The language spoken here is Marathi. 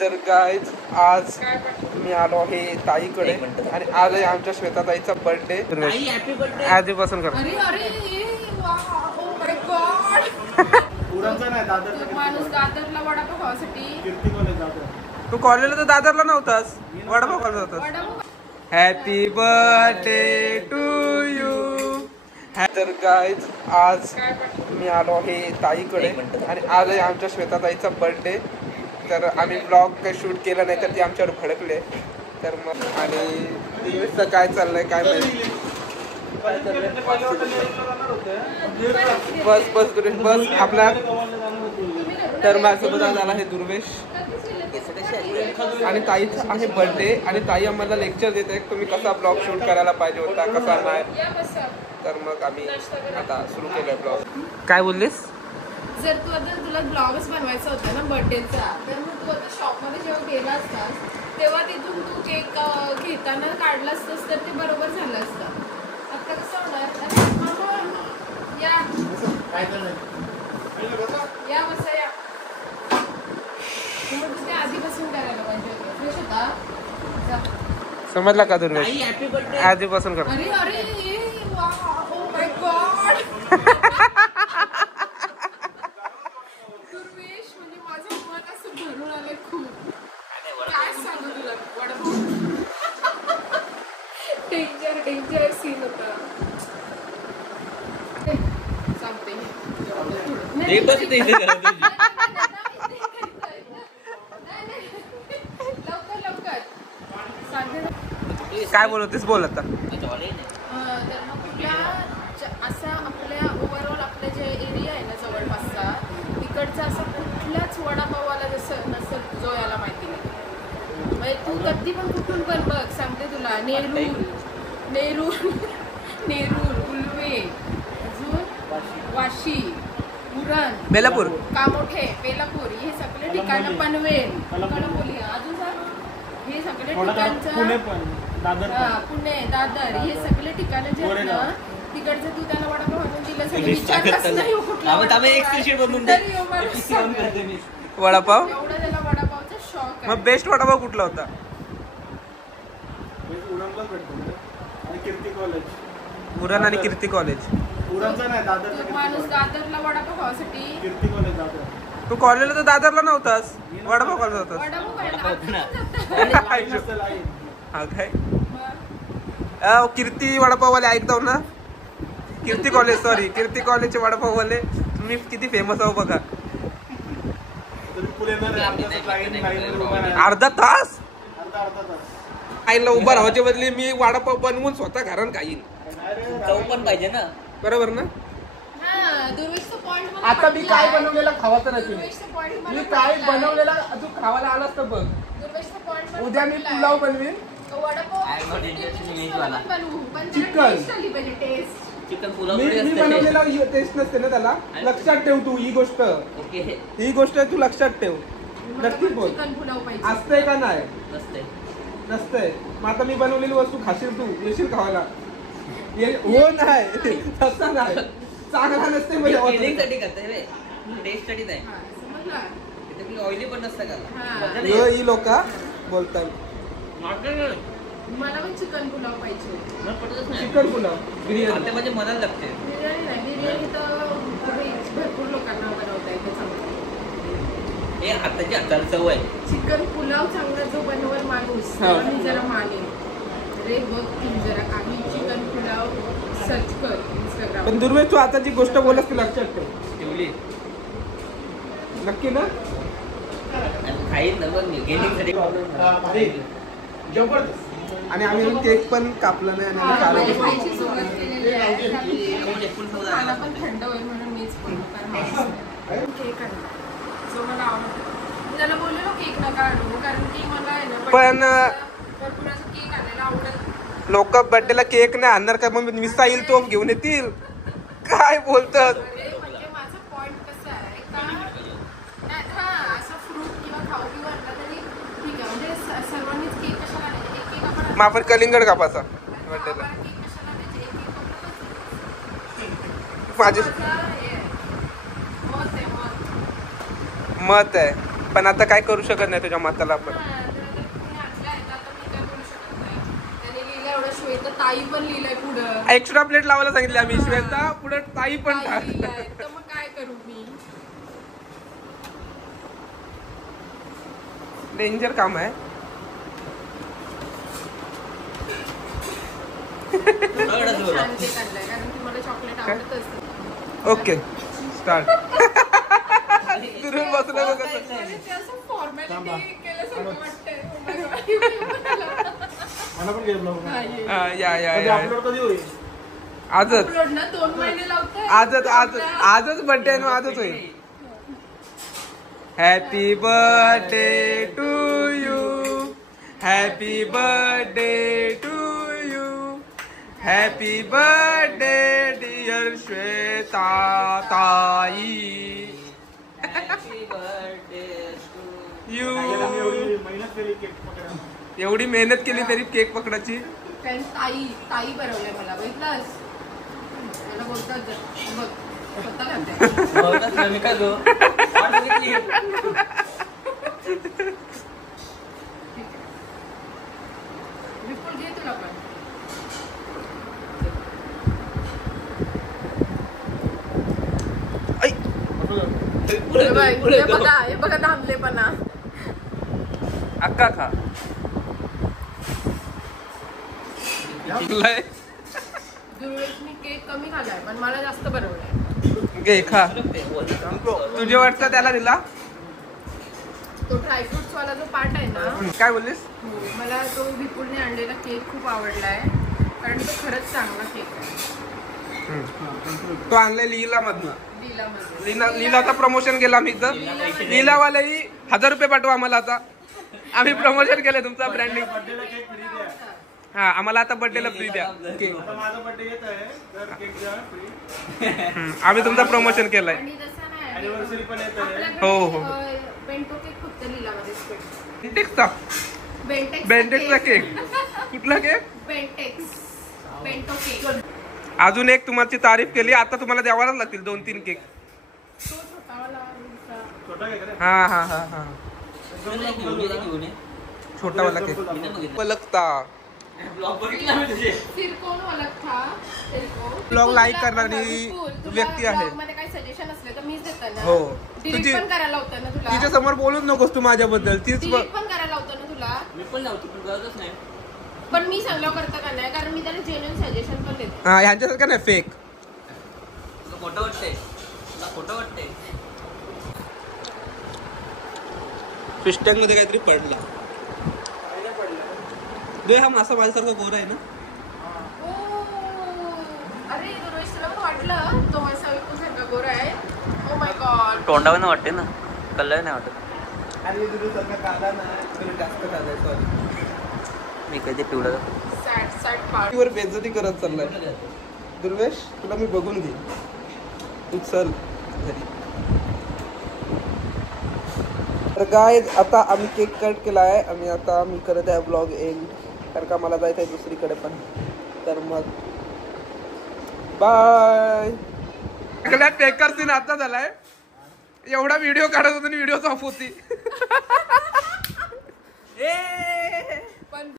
तर गाईज आज मी आलो आहे ताईकडे आणि आज आहे आमच्या श्वेता ताईचा बर्थडे. आधीपासून कर. तू कॉलेजला तर दादरला नव्हतास, वडापाव खायला होतास. Happy birthday to you. तर गाईज आज मी आलो आहे ताईकडे आणि आज आहे आमच्या श्वेता ताईचा बर्थडे. तर आम्ही ब्लॉग काही शूट केलं नाही तर ते आमच्यावर भडकले. तर मग आणि दिवसचं काय चाललंय काय माहिती. बस बस दुर्वेश बस आपला. तर माझ्यासोबत आज आला आहे दुर्वेश आणि ताईचा आहे बर्थडे आणि ताई आम्हाला लेक्चर देत आहे तुम्ही कसा ब्लॉग शूट करायला पाहिजे होता कसा नाही. तर मग आम्ही आता सुरू केलंय ब्लॉग. काय बोललीस? जर तू आता तुला ब्लॉगच बनवायचा होता ना बर्थडेचा तर मग तू आता शॉपमध्ये जेव्हा गेला असतास तेव्हा तिथून तू केक घेताना काढला असतास तर ते बरोबर झालं असतं. आता कसं होणार? या या बसा या. मग तू ते आधीपासून करायला पाहिजे होतं. फ्रेश होता. समजला का दुर्वेश? आधीपासून कर. अरे अरे ओ माय गॉड. दुर्वेश म्हणजे माझं मन असं भरून आलंय खूप. काय सांगू तुला वडापाव. डेंजर डेंजर सीन होता. सांगते लवकर सांगते. काय बोलतेस बोल आता. तर मग कुठल्या असा आपल्या ओव्हरऑल आपलं जे एरिया आहे ना जवळपासचा तिकडचा असा कुठल्याच वडापावाला जसं नसेल जो याला माहिती नाही. म्हणजे तू कधी पण कुठून पण बघ सांगते तुला. नेरूर उल्वे अजून वाशी उरण बेलापूर कामोठे बेलापूर हे सगळे ठिकाणं पनवेल कणकोली अजून हे सगळे ठिकाणचं पुणे दादर हे सगळे ठिकाणं जे आहेत ना तिकडचं तू त्याला वडापाव आणून दिलं विचारलंच नाही वडापाव एवढा त्याला वडापावचा शॉक आहे. मग बेस्ट वडापाव कुठला होता? उरण आणि कीर्ती कॉलेज. माणूस दादरला वडापाव खावासाठी. तू कॉलेजला तर दादरला नव्हतास, वडापाव खायला होतास. कीर्ती वडापाववाले ऐकताव ना. कीर्ती कॉलेज सॉरी कीर्ती कॉलेजचे वडापाववाले तुम्ही किती फेमस आहो बघा. अर्धा तास आईला उभा राहायच्या बदली मी वडापाव बनवून स्वतः घरात खाईन. चव पण पाहिजे ना. बरोबर ना. आता मी काय बनवलेला खावाचं नाही. मी काय बनवलेला तू खावायला आलास तर बघ. उद्या मी पुलाव बनवीन. चिकन पुलाव मी बनवलेला टेस्ट नसते ना त्याला. लक्षात ठेव तू ही गोष्ट. ही गोष्ट तू लक्षात ठेव. नक्की बोल असतंय का नाही? नसतंय. मग आता मी बनवलेली वस्तू खाशील तू येशील खावायला. हो नाही तसं नाही. चांगला नसते ऑइली पण नसतं का ही लोक बोलतात. मला पण चिकन पुलाव पाहिजे. चिकन पुलाव बिर्याणी म्हणजे मनाला लागते. बिर्याणी नाही बिर्याणी तर भरपूर लोकांना बनवता येते चांगलं. हे हाताची हाताला चव आहे. चिकन पुलाव चांगला जो बनवल माणूस मी जरा मानेन. अरे बघ जरा आम्ही चिकन पुलाव सर्च कर इंस्टाग्राम. पण दुर्वेश तू आता जी गोष्ट बोलस ती लक्षात ठेव. ठेवली नक्की ना. खाईल ना मग गेली जबरदस्त. आणि आम्ही केक पण कापला नाही आणि खायची सुरुवात केलेली आहे. खाना पण थंड होईल म्हणून मीच केक आणला जो मला आवडतो. त्याला बोललेलो केक नका आणू कारण की मला आहे ना पण भरपूर असं केक आणायला आवडत. लोक बर्थडेला केक नाही आणणार का मग मिसा येईल तो घेऊन येतील. काय बोलतात? म्हणजे माझा पॉइंट कसा आहे का हा असं फ्रूट किंवा खाऊ किंवा आणला तरी ठीक आहे. म्हणजे सर्वांनीच केक कशाला आणायचे एक आपण मग आपण कलिंगड कापाचा बर्थडेला. केक कशाला आणायचे एक माझे माझं हे मत आहे मत आहे. पण आता काय करू शकत नाही तुझ्या माताला आपण. ताई पण लिहिलंय पुढं. एक्स्ट्रा प्लेट लावायला सांगितली आम्ही. श्वेता पुढे ताई पण टाक. तर मग काय करू मी. डेंजर काम आहे. छान केक आणलाय कारण की मला चॉकलेट आवडतच. Okay start. दुरून बसलं बघ कसं. ते असं फॉर्मॅलिटी केल्यासारखं वाटतंय. मला पण गेम लावून या अपलोड कधी होईल? आजच अपलोड ना 2 महिने लावतोय. आजच बर्थडे आहे ना, आजच होईल. Happy birthday to you. Happy birthday to you. Happy birthday dear Shweta tai. Happy birthday you. मेहनत केली केक पकडायला. एवढी मेहनत केली तरी केक पकडायची. कारण ताई बनवलंय मला. बघितलंस मला बोलतात बघ स्वतः घालते. मी काय गो विपुल घे तुला पण. ऐ, हे बघा थांबलेपणा. अक्का खा. दुर्वेशनी केक कमी खाल्लाय पण मला जास्त बनवलाय. घे खा. तुझे वाटतं त्याला दिला. तो ड्रायफ्रुट्स वाला जो पार्ट आहे ना, काय बोललीस. मला तो विपुलने आणलेला केक खूप आवडलाय कारण तो खरंच चांगला केक आहे. तो आणलाय लीला मधनं. लीलामध्ये लीलाचा प्रमोशन केला आम्ही इथं. लीलावालाही 1000 रुपये पाठवा आम्हाला. आता आम्ही प्रमोशन केलंय तुमचा ब्रँडिंग. बर्थडेला केक फ्री द्या. हा आम्हाला आता बर्थडेला फ्री द्या. आता माझा बर्थडे येत आहे तर केक द्या फ्री. आम्ही तुमचं प्रमोशन केलंय. आणि तसं नाही अॅनिव्हर्सरी पण येत आहे. हो, हो. बेंटो केक फक्त लीलामध्येच भेटतो. बेंटेक्सचा केक. कुठला केक. Bento cake. अजून एक तुम्हाला तारीफ केली. आता तुम्हाला द्यावाच लागतील 2-3 केक. तो छोटावाला छोटा केक रे. हा छोटा वाला केक. बघितलं पलकता ब्लॉग बघितला मी तुझे. सिरकोन वाला था. ब्लॉग लाईक करणारी व्यक्ती आहे. मध्ये काही सजेशन असले तर मीच देते ना. हो. डिलीट पण करायला होतं ना तुला. तिच्या समोर बोलूच नकोस तू माझ्याबद्दल. तीच डिलीट पण करायला होतं ना तुला. मी पण लावतो पण गरजच नाही. पण मी सांगल्यावर करता का नाही कारण मी त्याला जेन्युइन सजेशन पण देते. हा ह्यांच्यासारखं नाही फेक. तुला खोटं वाटतंय. तुला खोटं वाटतंय. फिश टँक मध्ये काहीतरी पडला. हा मासा माझ्यासारखा गोरा आहे ना. अरे दुर्वेश तुला पण वाटलं तो मासा विपुलसारखा गोरा आहे. Oh my God. तोंडावर नाही वाटते ना. कलर नाही वाटत. आणि कांदा जास्त खाल्लाय. सॉरी मी कधी पिवळा सॅड पार्ट. वर बेइज्जती करत चाललाय. दुर्वेश तुला मी बघून घे. तू चल घरी. तर गाईज आता आम्ही केक कट केला आहे आणि आता मी करत आहे ब्लॉग एंड कारण का मला जायचं आहे दुसरीकडे पण. तर मग बाय. पेकर सीन आता झालाय. एवढा व्हिडिओ काढत होतो आणि व्हिडिओ ऑफ होती.